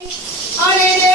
Oley!